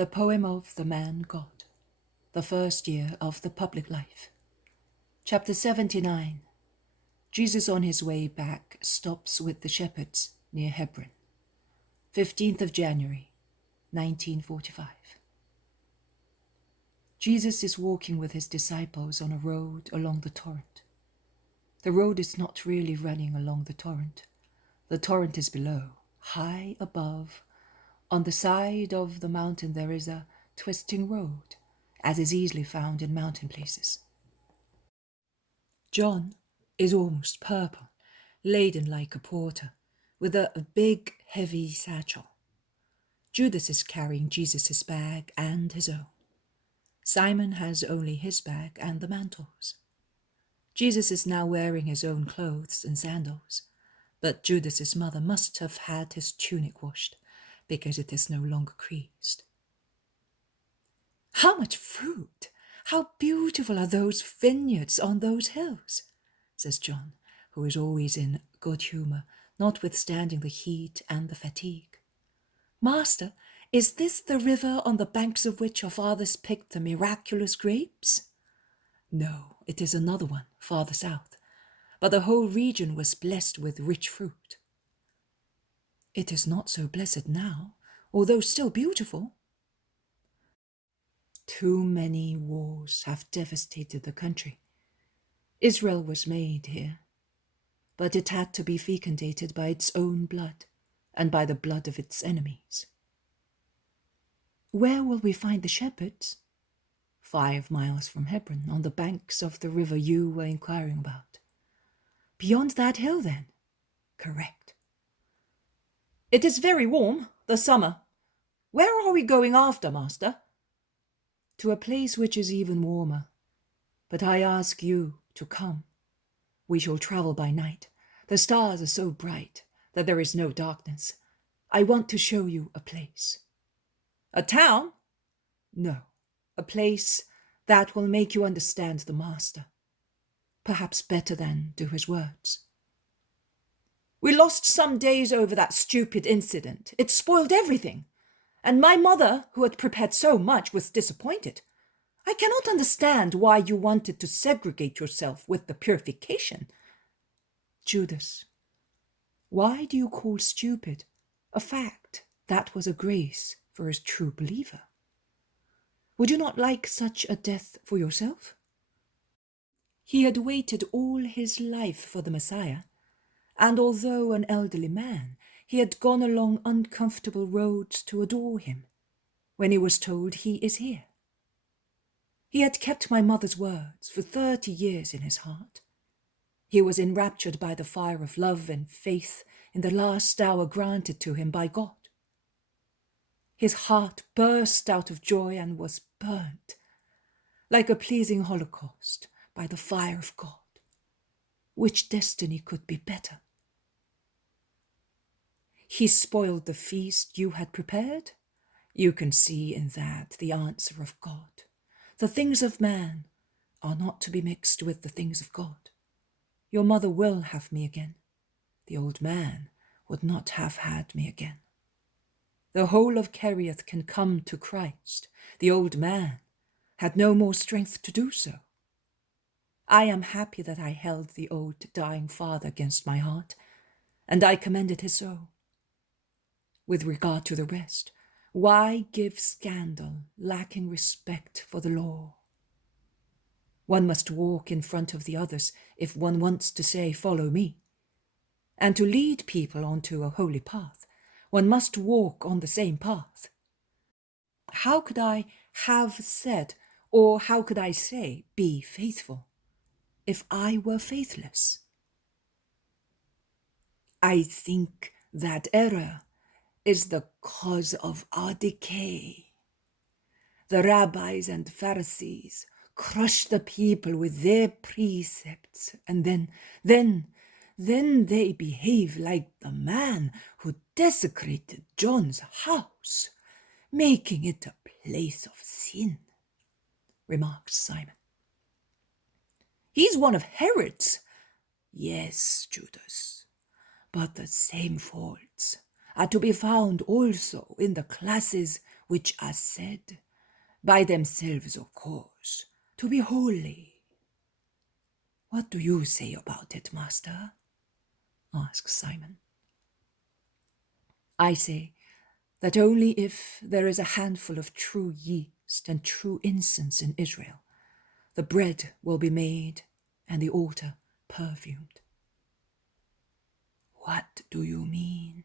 The poem of the man God, the first year of the public life. Chapter 79. Jesus on his way back stops with the shepherds near Hebron. 15th of January, 1945. Jesus is walking with his disciples on a road along the torrent. The road is not really running along the torrent. The torrent is below, high above. On the side of the mountain there is a twisting road, as is easily found in mountain places. John is almost purple, laden like a porter, with a big, heavy satchel. Judas is carrying Jesus' bag and his own. Simon has only his bag and the mantles. Jesus is now wearing his own clothes and sandals, but Judas's mother must have had his tunic washed, because it is no longer creased. "How much fruit! How beautiful are those vineyards on those hills," says John, who is always in good humour, notwithstanding the heat and the fatigue. "Master, is this the river on the banks of which your fathers picked the miraculous grapes?" "No, it is another one, farther south, but the whole region was blessed with rich fruit." "It is not so blessed now, although still beautiful." Too many wars have devastated the country. Israel was made here, but it had to be fecundated by its own blood and by the blood of its enemies. "Where will we find the shepherds?" 5 miles from Hebron, on the banks of the river you were inquiring about. "Beyond that hill, then?" "Correct." "It is very warm, the summer. Where are we going after, Master?" "To a place which is even warmer. But I ask you to come. We shall travel by night. The stars are so bright that there is no darkness. I want to show you a place." "A town?" "No, a place that will make you understand the Master, perhaps better than do his words." "We lost some days over that stupid incident. It spoiled everything. And my mother, who had prepared so much, was disappointed. I cannot understand why you wanted to segregate yourself with the purification." "Judas, why do you call stupid a fact that was a grace for a true believer? Would you not like such a death for yourself?" He had waited all his life for the Messiah, and although an elderly man, he had gone along uncomfortable roads to adore him, when he was told he is here. He had kept my mother's words for 30 years in his heart. He was enraptured by the fire of love and faith in the last hour granted to him by God. His heart burst out of joy and was burnt, like a pleasing holocaust, by the fire of God. Which destiny could be better? He spoiled the feast you had prepared. You can see in that the answer of God. The things of man are not to be mixed with the things of God. Your mother will have me again. The old man would not have had me again. The whole of Kerioth can come to Christ. The old man had no more strength to do so. I am happy that I held the old dying father against my heart, and I commended his soul. With regard to the rest, why give scandal, lacking respect for the law? One must walk in front of the others if one wants to say, "Follow me." And to lead people onto a holy path, one must walk on the same path. How could I have said, or how could I say, "Be faithful," if I were faithless? I think that error is the cause of our decay. The rabbis and Pharisees crush the people with their precepts, and then they behave like the man who desecrated John's house, making it a place of sin, remarked Simon. "He's one of Herod's." "Yes, Judas, but the same faults are to be found also in the classes which are said, by themselves of course, to be holy. What do you say about it, master? Asks Simon. I say that only if there is a handful of true yeast and true incense in Israel, the bread will be made and the altar perfumed. What do you mean?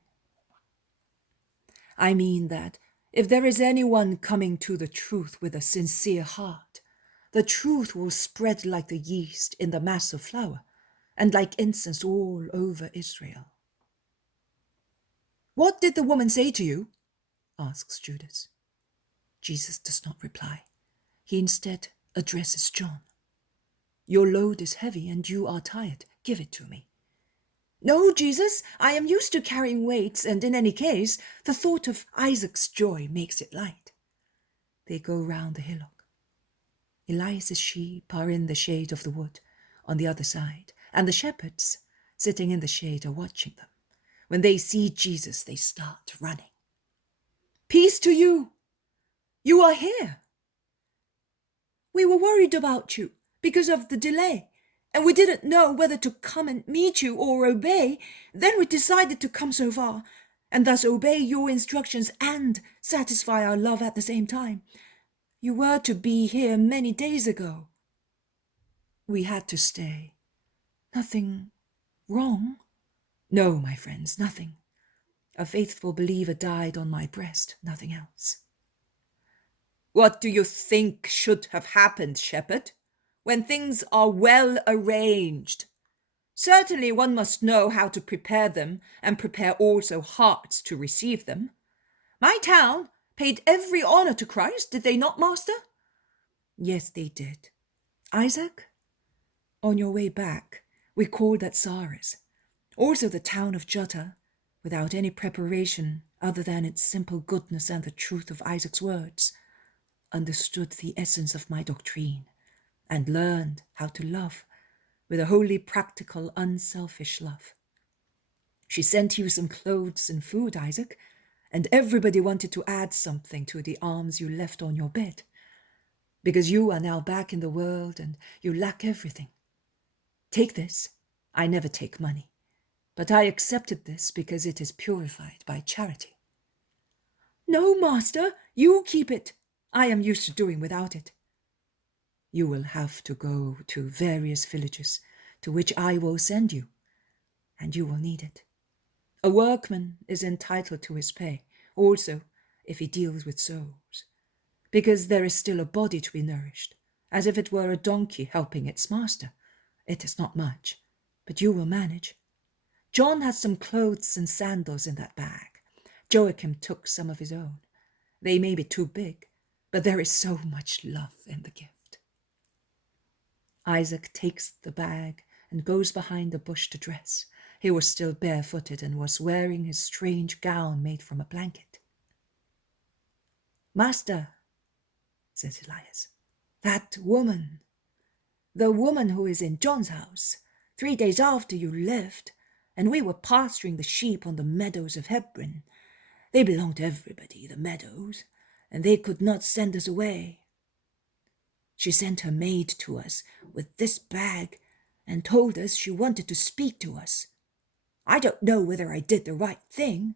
I mean that if there is anyone coming to the truth with a sincere heart, the truth will spread like the yeast in the mass of flour and like incense all over Israel. What did the woman say to you? Asks Judas. Jesus does not reply. He instead addresses John. Your load is heavy and you are tired. Give it to me. No, Jesus, I am used to carrying weights, and in any case, the thought of Isaac's joy makes it light. They go round the hillock. Elias's sheep are in the shade of the wood on the other side, and the shepherds, sitting in the shade, are watching them. When they see Jesus, they start running. Peace to you! You are here! We were worried about you because of the delay, and we didn't know whether to come and meet you or obey. Then we decided to come so far, and thus obey your instructions and satisfy our love at the same time. You were to be here many days ago. We had to stay. Nothing wrong? No, my friends, nothing. A faithful believer died on my breast, nothing else. What do you think should have happened, shepherd, when things are well arranged? Certainly one must know how to prepare them and prepare also hearts to receive them. My town paid every honor to Christ, did they not, master? Yes, they did. Isaac, on your way back, we called at Sarah's, also the town of Jutta, without any preparation other than its simple goodness and the truth of Isaac's words, understood the essence of my doctrine, and learned how to love with a wholly practical, unselfish love. She sent you some clothes and food, Isaac, and everybody wanted to add something to the alms you left on your bed, because you are now back in the world and you lack everything. Take this. I never take money, but I accepted this because it is purified by charity. No, master, you keep it. I am used to doing without it. You will have to go to various villages to which I will send you, and you will need it. A workman is entitled to his pay, also if he deals with souls, because there is still a body to be nourished, as if it were a donkey helping its master. It is not much, but you will manage. John has some clothes and sandals in that bag. Joachim took some of his own. They may be too big, but there is so much love in the gift. Isaac takes the bag and goes behind a bush to dress. He was still barefooted and was wearing his strange gown made from a blanket. Master, says Elias, that woman, the woman who is in John's house, 3 days after you left, and we were pasturing the sheep on the meadows of Hebron. They belong to everybody, the meadows, and they could not send us away. She sent her maid to us with this bag and told us she wanted to speak to us. I don't know whether I did the right thing,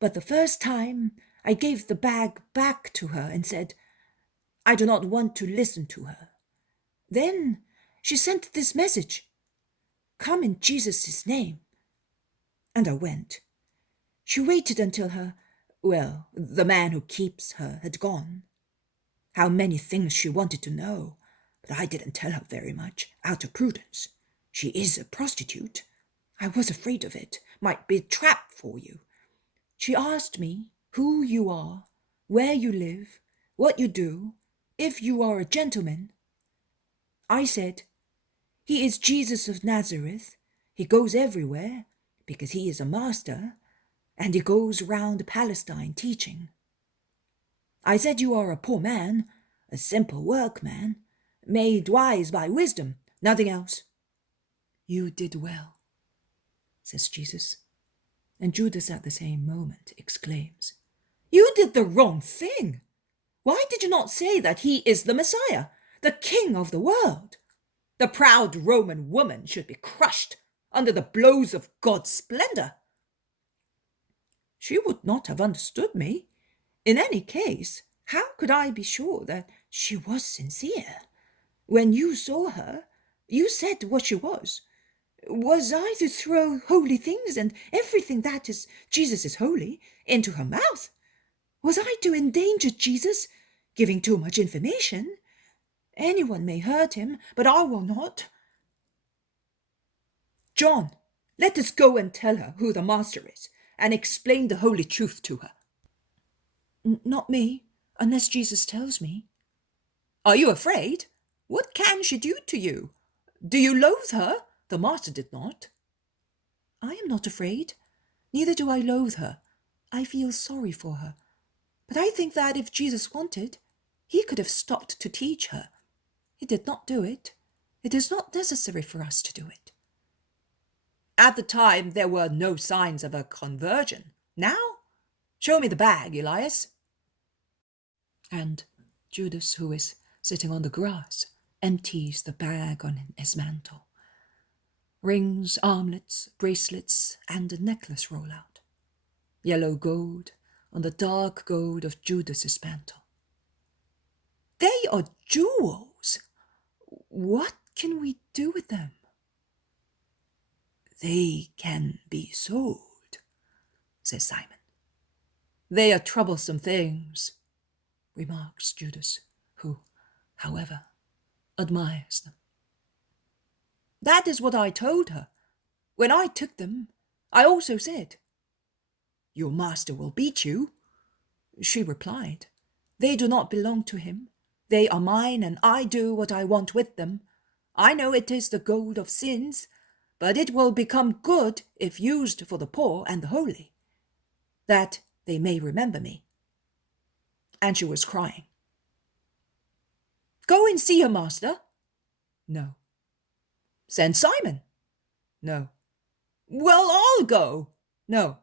but the first time I gave the bag back to her and said, I do not want to listen to her. Then she sent this message, come in Jesus' name. And I went. She waited until the man who keeps her had gone. How many things she wanted to know, but I didn't tell her very much, out of prudence. She is a prostitute. I was afraid of it, might be a trap for you. She asked me who you are, where you live, what you do, if you are a gentleman. I said, he is Jesus of Nazareth. He goes everywhere, because he is a master, and he goes round Palestine teaching. I said you are a poor man, a simple workman, made wise by wisdom, nothing else. You did well, says Jesus, and Judas at the same moment exclaims, You did the wrong thing. Why did you not say that he is the Messiah, the King of the world? The proud Roman woman should be crushed under the blows of God's splendor. She would not have understood me. In any case, how could I be sure that she was sincere? When you saw her, you said what she was. Was I to throw holy things and everything that is Jesus is holy into her mouth? Was I to endanger Jesus, giving too much information? Anyone may hurt him, but I will not. John, let us go and tell her who the Master is, and explain the holy truth to her. Not me, unless Jesus tells me. Are you afraid? What can she do to you? Do you loathe her? The Master did not. I am not afraid. Neither do I loathe her. I feel sorry for her. But I think that if Jesus wanted, he could have stopped to teach her. He did not do it. It is not necessary for us to do it. At the time, there were no signs of a conversion. Now, show me the bag, Elias. And Judas, who is sitting on the grass, empties the bag on his mantle. Rings, armlets, bracelets, and a necklace roll out. Yellow gold on the dark gold of Judas's mantle. They are jewels. What can we do with them? They can be sold, says Simon. They are troublesome things, remarks Judas, who, however, admires them. That is what I told her. When I took them, I also said, Your master will beat you. She replied, They do not belong to him. They are mine, and I do what I want with them. I know it is the gold of sins, but it will become good if used for the poor and the holy, that they may remember me. And she was crying. Go and see her, master. No. Send Simon. No. Well, I'll go. No.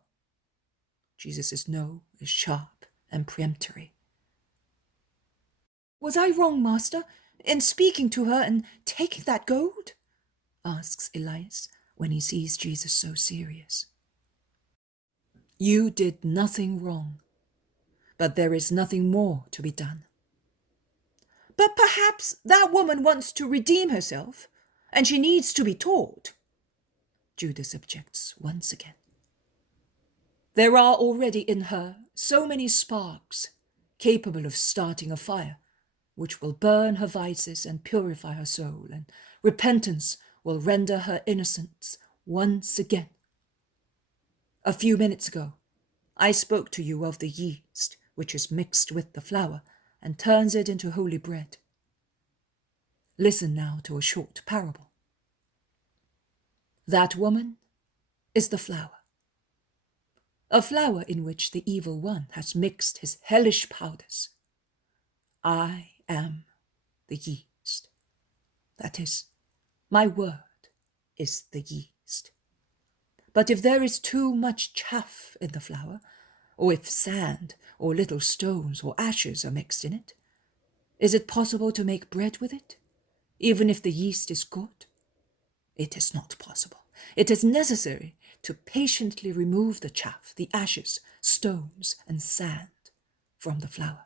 Jesus' no is sharp and peremptory. Was I wrong, master, in speaking to her and taking that gold? Asks Elias when he sees Jesus so serious. You did nothing wrong, but there is nothing more to be done. But perhaps that woman wants to redeem herself, and she needs to be taught. Judas objects once again. There are already in her so many sparks capable of starting a fire, which will burn her vices and purify her soul, and repentance will render her innocence once again. A few minutes ago, I spoke to you of the yeast, which is mixed with the flour and turns it into holy bread. Listen now to a short parable. That woman is the flour, a flour in which the evil one has mixed his hellish powders. I am the yeast. That is, my word is the yeast. But if there is too much chaff in the flour, or if sand or little stones or ashes are mixed in it, is it possible to make bread with it, even if the yeast is good? It is not possible. It is necessary to patiently remove the chaff, the ashes, stones, and sand from the flour.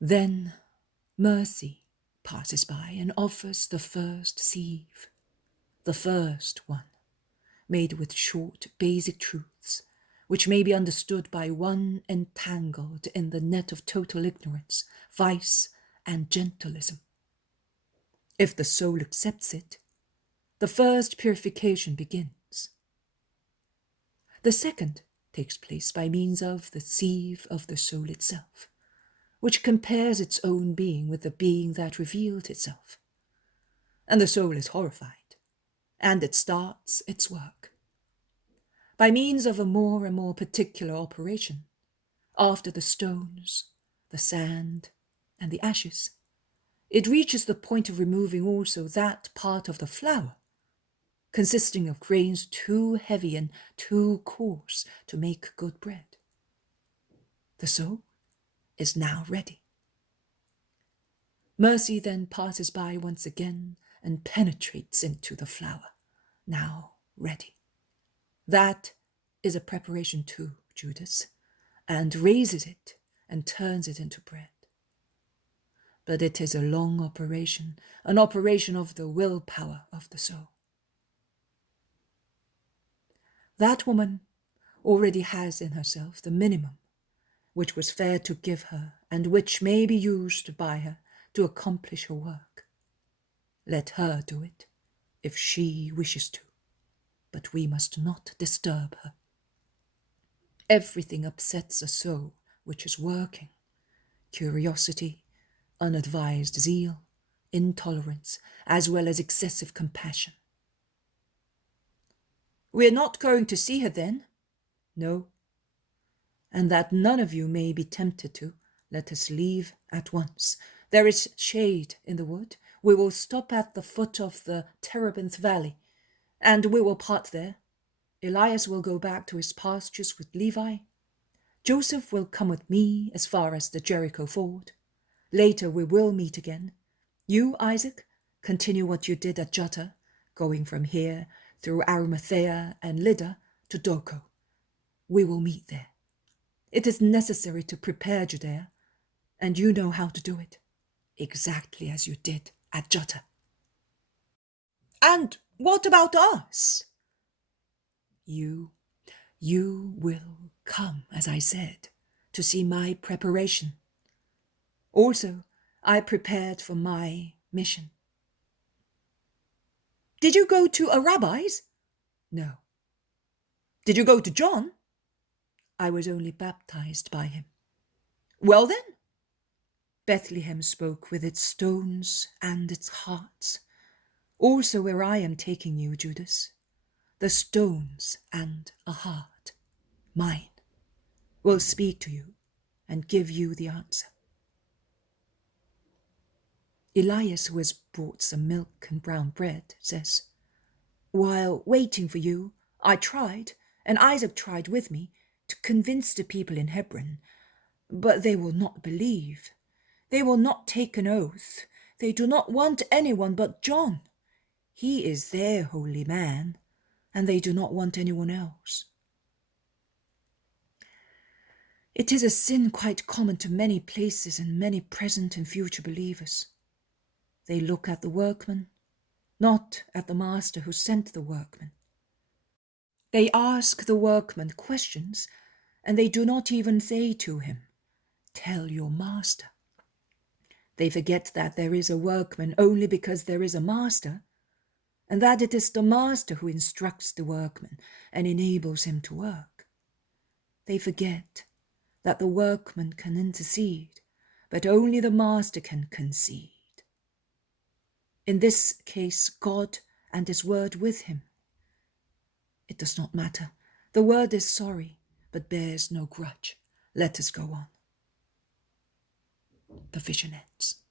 Then mercy passes by and offers the first sieve, the first one, made with short, basic truths, which may be understood by one entangled in the net of total ignorance, vice, and gentilism. If the soul accepts it, the first purification begins. The second takes place by means of the sieve of the soul itself, which compares its own being with the being that revealed itself. And the soul is horrified, and it starts its work. By means of a more and more particular operation, after the stones, the sand, and the ashes, it reaches the point of removing also that part of the flour consisting of grains too heavy and too coarse to make good bread. The sow is now ready. Mercy then passes by once again and penetrates into the flour, now ready. That is a preparation too, Judas, and raises it and turns it into bread. But it is a long operation, an operation of the willpower of the soul. That woman already has in herself the minimum which was fair to give her and which may be used by her to accomplish her work. Let her do it, if she wishes to, but we must not disturb her. Everything upsets a soul which is working: curiosity, unadvised zeal, intolerance, as well as excessive compassion. "We're not going to see her then?" "No. And that none of you may be tempted to, let us leave at once. There is shade in the wood. We will stop at the foot of the Terebinth Valley, and we will part there. Elias will go back to his pastures with Levi. Joseph will come with me as far as the Jericho ford. Later we will meet again. You, Isaac, continue what you did at Jutta, going from here through Arimathea and Lydda to Doko. We will meet there. It is necessary to prepare Judea, and you know how to do it, exactly as you did at Jutta." "And what about us?" You will come, as I said, to see my preparation. Also, I prepared for my mission. "Did you go to a rabbi's?" "No." "Did you go to John?" "I was only baptized by him." "Well then?" Bethlehem spoke with its stones and its hearts. Also where I am taking you, Judas, the stones and a heart, mine, will speak to you and give you the answer. Elias, who has brought some milk and brown bread, says, "While waiting for you, I tried, and Isaac tried with me, to convince the people in Hebron, but they will not believe. They will not take an oath. They do not want anyone but John. He is their holy man, and they do not want anyone else." It is a sin quite common to many places and many present and future believers. They look at the workman, not at the master who sent the workman. They ask the workman questions, and they do not even say to him, "Tell your master." They forget that there is a workman only because there is a master, and that it is the master who instructs the workman and enables him to work. They forget that the workman can intercede, but only the master can concede. In this case, God and his word with him. It does not matter. The word is sorry, but bears no grudge. Let us go on. The vision ends.